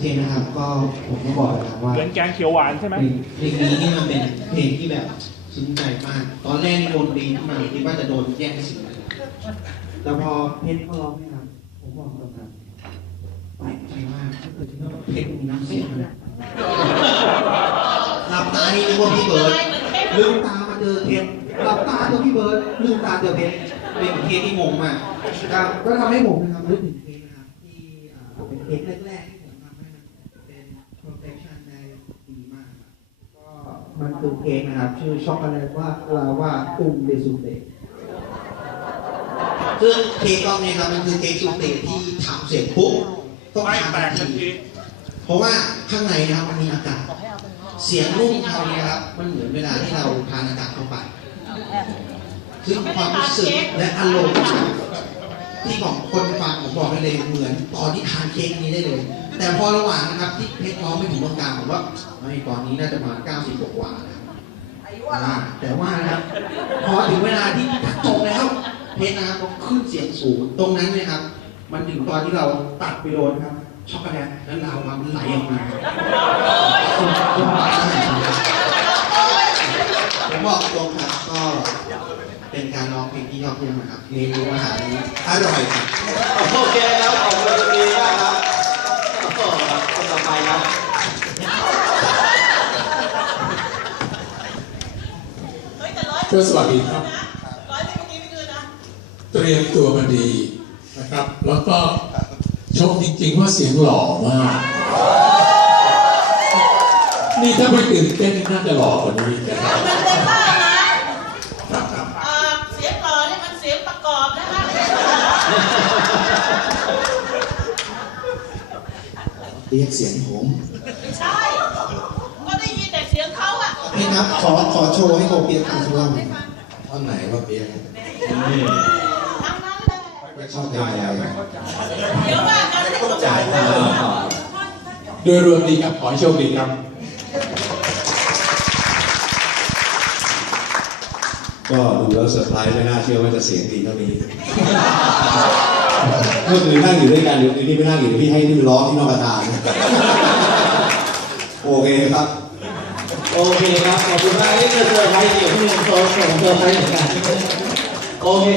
เคนะครับ ก็ผมก็บอกเลยนะครับว่าเหมือนแกงเขียวหวานใช่ไหมเพลงเพลงนี้นี่มันเป็นเพลงที่แบบซึ้งใจมาก ตอนแรกนี่โดนตีขึ้นมาคิดว่าจะโดนแย่งเสียงเลยแต่พอเพชรเขาร้องเนี่ยครับผมบอกตรงครับแปลกใจมากถ้าเกิดคิดว่าเพชรมีน้ำเสียงนะหลับตานี่นึกว่าพี่เบิร์ดลืมตามาเจอเพชรหลับตาเจอพี่เบิร์ดลืมตาเจอเพชรเป็นเคสที่งงมากครับก็ทำให้ผมนะครับนึกถึงเพลงนะครับที่อ่าเป็นเพลงแรกๆที่ผมทำให้มันเป็น protection ได้ดีมากครับ ก็มัน คือเพลงนะครับ ชื่อช็อกโกแลตว่าลาว่าอุ้มเดซูเตะซึ่งเพลงกองนี้ครับมันคือเพลงซูเตะที่ทำเสร็จปุ๊บต้องไม่ทำแตกทันทีเพราะว่าข้างในนะครับมันมีอากาศ เสียงรุ่งเขาเนี่ยครับมันเหมือนเวลาที่เราทานอากาศเข้าไปซึ่งความรู้สึกและอารมณ์ที่ของคนฟังผมบอกให้เลยเหมือนตอนที่ทานเค้กนี้ได้เลย แต่พอระหว่างนะครับที่เพชรร้องไม่ถึงตรงกลางผมว่าไม่ตอนนี้น่าจะประมาณ90กว่าๆนะครับ อ่าแต่ว่านะครับ พอถึงเวลาที่จบแล้ว เพนะครับก็ขึ้นเสียงสูงตรงนั้นเลยครับ มันถึงตอนที่เราตัดไปโดนครับ ช็อกโกแลตแล้วเราวามันไหลออกมาผมบอกตรงครับก็เป็นการร้องเพลงที่ยอดเยี่ยมนะครับเมนูอาหารอร่อยครับโอเคครับขอบคุณมีมากครับโอ้โหคนต่อไปครับ ก็สวัสดีครับ เตรียมตัวมาดีนะครับ แล้วก็ชมจริงๆว่าเสียงหล่อมาก นี่ถ้าไม่ตื่นเต้นน่าจะหล่อกว่านี้นะครับเรียงหล่อนี่มันเสียงประกอบนะคะเสียงผม ใช่ ก็ได้ยิน สียงเขาอะพี่ครับขอขอโชว์ให้โกเปียกทำสักรอบท่อนไหนว่าเปียกทั้งนั้นเลยชอบใจอะไรเดี๋ยวว่ากันให้ตกใจโดยรวมดีครับ ขอให้โชคดีครับก็ดูแล้วเซอร์ไพรส์ไม่น่าเชื่อว่าจะเสียงดีเท่านี้เมื่อคืนนั่งอยู่ด้วยกันเดี๋ยวคืนนี้ไม่นั่งอยู่เดี๋ยวพี่ให้นี่ร้องที่นอกประธาน โอเคครับ โอเคครับ ขอบคุณมากนี่คือเซอร์ไพรส์เกี่ยวกับเรื่องโซนเซอร์ไพรส์เหมือนกันโอเค